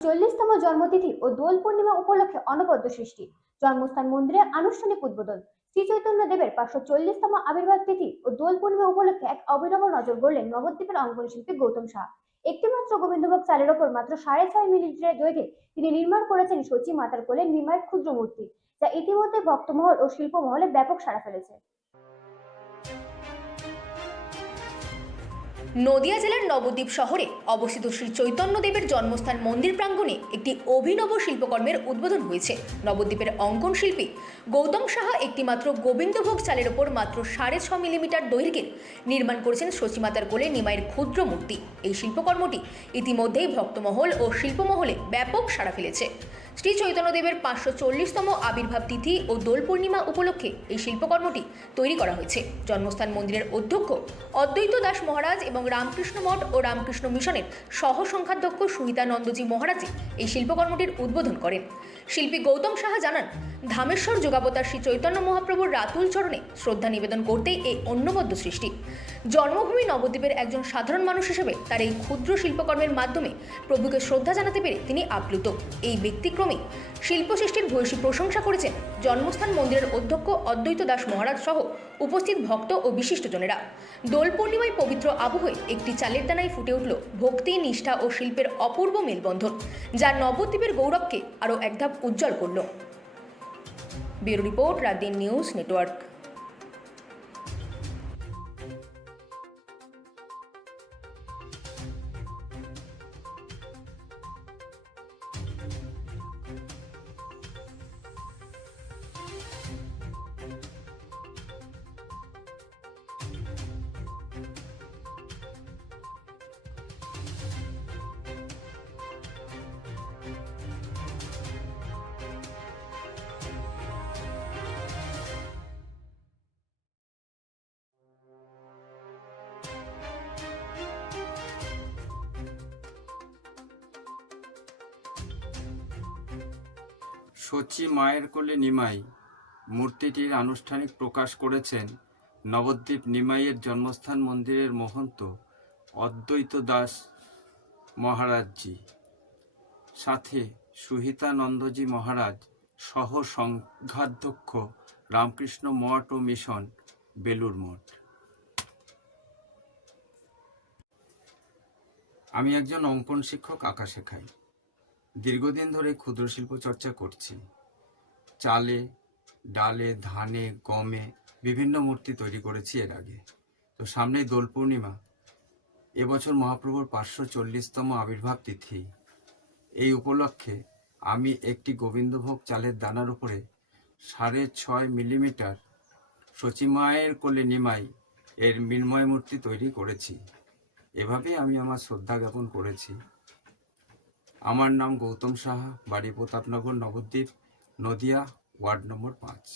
40তম জন্মতিথি ও দোল পূর্ণিমা উপলক্ষে অনবদ্য সৃষ্টি, জন্মস্থান মন্দিরে আনুষ্ঠানিক উদ্বোধন। শ্রী চৈতন্য দেবের 540তম আবির্ভাব তিথি ও দোল পূর্ণিমা উপলক্ষে এক অভিনব নজর গড়লেন নবদ্বীপের অঙ্কন শিল্পী গৌতম শাহ। একটিমাত্র গোবিন্দভোগ চালের ওপর মাত্র 6.5 মিনিটের দৈর্ঘ্যে তিনি নির্মাণ করেছেন সচি মাতার কোলে নিমাইয়ের ক্ষুদ্র মূর্তি, যা ইতিমধ্যে ভক্তমহল ও শিল্পমহলে ব্যাপক সাড়া ফেলেছে। নদিয়া জেলার নবদ্বীপ শহরে অবস্থিত শ্রী চৈতন্যদেবের জন্মস্থান মন্দির প্রাঙ্গণে একটি অভিনব শিল্পকর্মের উদ্বোধন হয়েছে। নবদ্বীপের অঙ্কন শিল্পী গৌতম সাহা একটিমাত্র গোবিন্দভোগ চালের ওপর মাত্র 6.5 মিলিমিটার দৈর্ঘ্যের নির্মাণ করেছেন সচিমাতার কোলে নিমাইয়ের ক্ষুদ্র মূর্তি। এই শিল্পকর্মটি ইতিমধ্যেই ভক্তমহল ও শিল্পমহলে ব্যাপক সাড়া ফেলেছে। শ্রী চৈতন্যদেবের 540তম আবির্ভাব তিথি ও দোল পূর্ণিমা উপলক্ষে এই শিল্পকর্মটি তৈরি করা হয়েছে। জন্মস্থান মন্দিরের অধ্যক্ষ অদ্বৈত দাস মহারাজ এবং রামকৃষ্ণ মঠ ও রামকৃষ্ণ মিশনের সহ সংখ্যাধ্যক্ষ সুহিতানন্দজি মহারাজি এই শিল্পকর্মটির উদ্বোধন করেন। শিল্পী গৌতম সাহা জানান, ধামেশ্বর যোগাবতার শ্রী চৈতন্য মহাপ্রভুর রাতুল চরণে শ্রদ্ধা নিবেদন করতেই এই অন্নবদ্য সৃষ্টি। জন্মভূমি নবদ্বীপের একজন সাধারণ মানুষ হিসেবে তার এই ক্ষুদ্র শিল্পকর্মের মাধ্যমে প্রভুকে শ্রদ্ধা জানাতে পেরে তিনি আপ্লুত। এই ব্যতিক্রমী শিল্পসৃষ্টির ভূয়সী প্রশংসা করেছেন জন্মস্থান মন্দিরের অধ্যক্ষ অদ্বৈত দাস মহারাজ সহ উপস্থিত ভক্ত ও বিশিষ্টজনেরা। দোল পূর্ণিমায় পবিত্র আবহে একটি চালের দানায় ফুটে উঠল ভক্তি, নিষ্ঠা ও শিল্পের অপূর্ব মেলবন্ধন, যা নবদ্বীপের গৌরবকে আরও এক ধাপ উজ্জ্বল করল। Bureau report, রাতদিন news network. Sachi মায়ের কোলে নিমাই মূর্তিটির আনুষ্ঠানিক প্রকাশ করেছেন নবদ্বীপ নিমাইয়ের জন্মস্থান মন্দিরের মহন্ত অদ্বৈত দাস মহারাজজি, সাথে সুহিতানন্দজি মহারাজ সহ সংঘাধ্যক্ষ রামকৃষ্ণ মঠ ও মিশন বেলুর মঠ। আমি একজন অঙ্কন শিক্ষক, আঁকা শেখাই। দীর্ঘদিন ধরে ক্ষুদ্র শিল্প চর্চা করছি। চালে, ডালে, ধানে, গমে বিভিন্ন মূর্তি তৈরি করেছি এর আগে। তো সামনেই দোল পূর্ণিমা, এবছর মহাপ্রভুর 540তম আবির্ভাব তিথি। এই উপলক্ষে আমি একটি গোবিন্দভোগ চালের দানার উপরে 6.5 মিলিমিটার সচিমায়ের কোলে নিমাই এর মৃন্ময় মূর্তি তৈরি করেছি। এভাবেই আমি আমার শ্রদ্ধা জ্ঞাপন করেছি। আমার নাম গৌতম সাহা, বাড়ি প্রতাপনগর, নবদ্বীপ, নদিয়া, ওয়ার্ড নম্বর 5।